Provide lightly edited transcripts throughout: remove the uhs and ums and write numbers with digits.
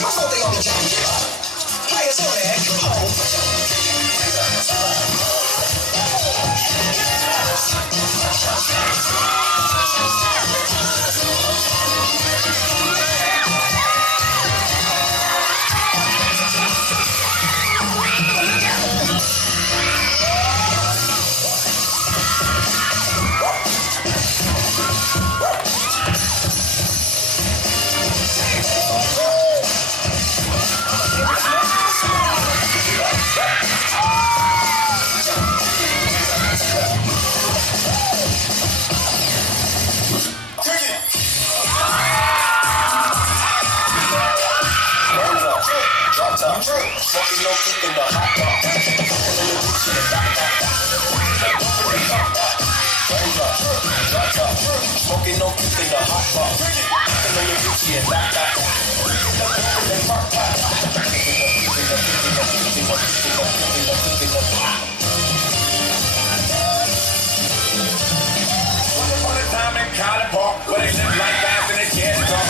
I thought they all be jumping you up. Players on there, come smoking no kick in the hot dog. Smoking no kick in the hot dog. Once upon a time in College Park, where they live like that and they can't talk.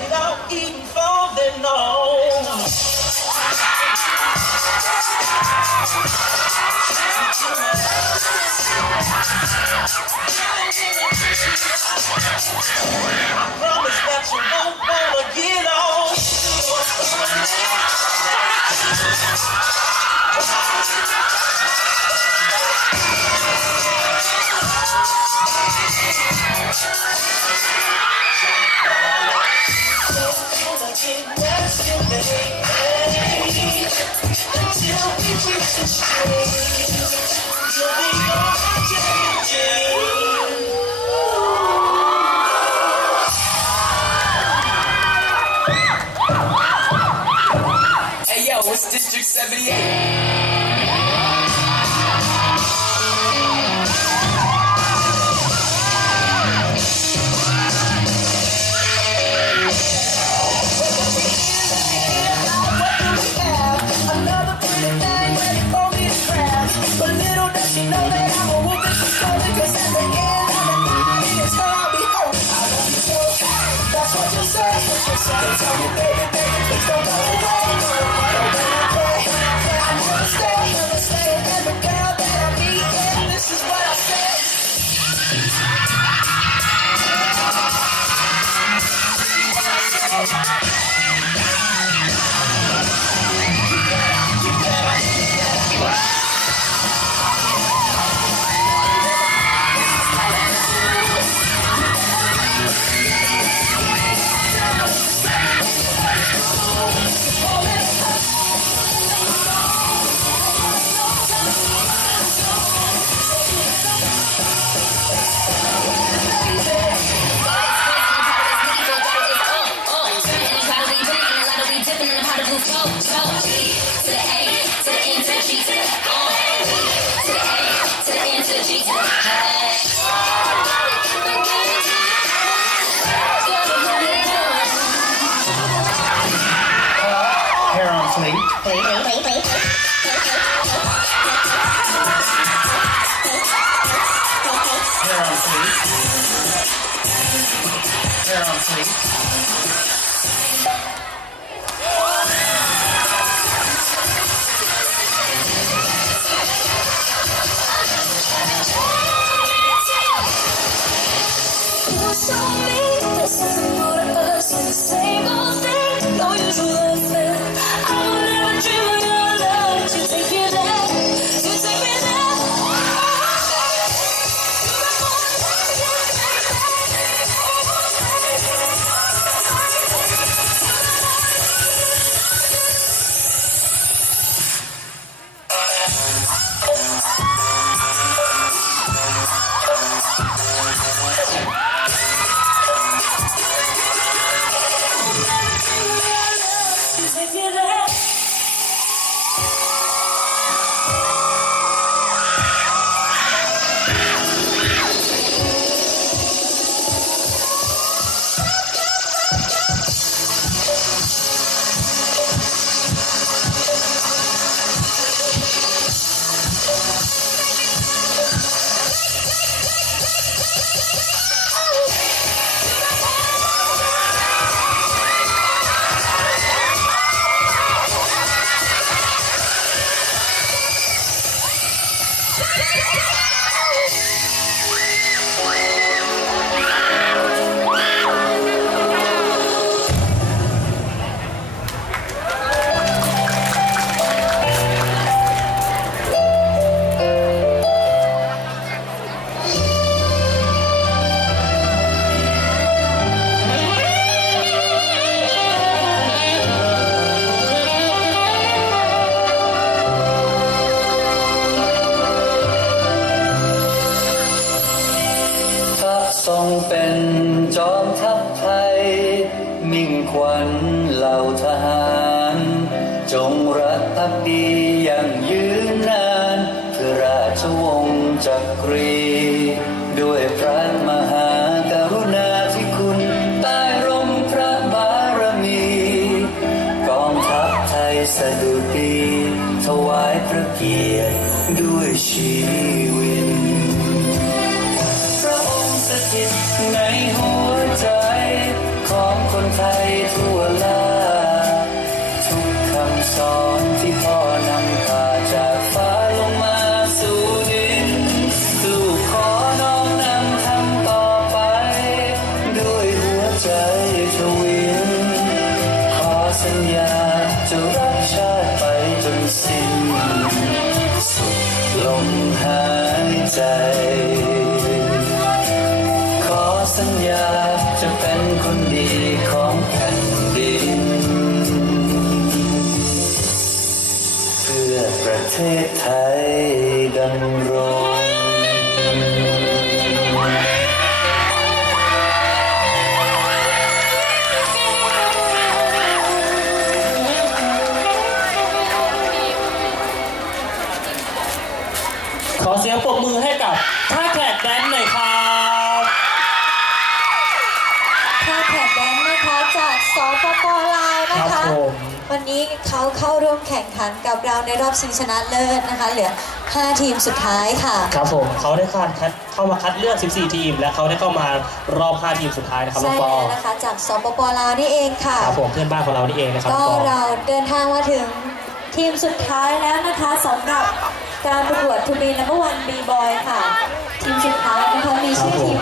Without even falling on. I promise that you won't wanna get on. Hey yo, it's District 78. Tell me, baby, please don't go away. I never stay, every girl that I meet, yeah, this is what I say. Hair on fleek. Hair on fleek. You show me this isn't more of us, it's the same old thing. No usual affair. I would never dream of your love. You take me there, you take me there. You take me there.พระทรงเป็นจอมทัพไทย มิ่งขวัญเหล่าทหาร จงรักภักดีอย่างยืนนาน เพื่อราชวงศ์จักรี ด้วยพระมหากรุณาธิคุณใต้ร่มพระบารมี กองทัพไทยสดุดีถวายพระเกียรติด้วยชีวิต พระองค์สถิตในหัวใจของคนไทยทั่วลา ทุกคำสอนที่พ่อนำพาจากฟ้าลงมาสู่ดิน ลูกขอน้อมนำทำต่อไป ด้วยหัวใจทวิน ขอสัญญาจะรักชาติไปจนสิ้นสุดลมหายใจ ขอสัญญาจะเป็นคนดีของแผ่นดิน เพื่อประเทศไทยดำรง ขอเสียงปรบมือให้กับท่าแขกแดนหน่อยครับ ท่าแขกแดนนะคะจากสปปลาวนะ ครั คะ บผม วันนี้เขาเข้าร่วมแข่งขันกับเราในรอบชิงชนะเลิศนะคะ เหลือ 5 ทีมสุดท้ายค่ะ ครับผมเขาได้เข้ามาคัดเลือก 14 ทีม และเขาได้เข้ามารอบ 5 ทีมสุดท้ายนะครับน้ ใช่ องปอ แล้วนะคะจากสปปลาวนี่เองค่ะ ครับผมเพื่อนบ้านของเรานี่เองนะครับ ก็ น้องปอ เราเดินทางมาถึงทีมสุดท้ายแล้วนะคะสำหรับการประกวดทูบีนัมเบอร์วันบีบอยค่ะ ทีมสุดท้ายนะคะมีชื่อทีม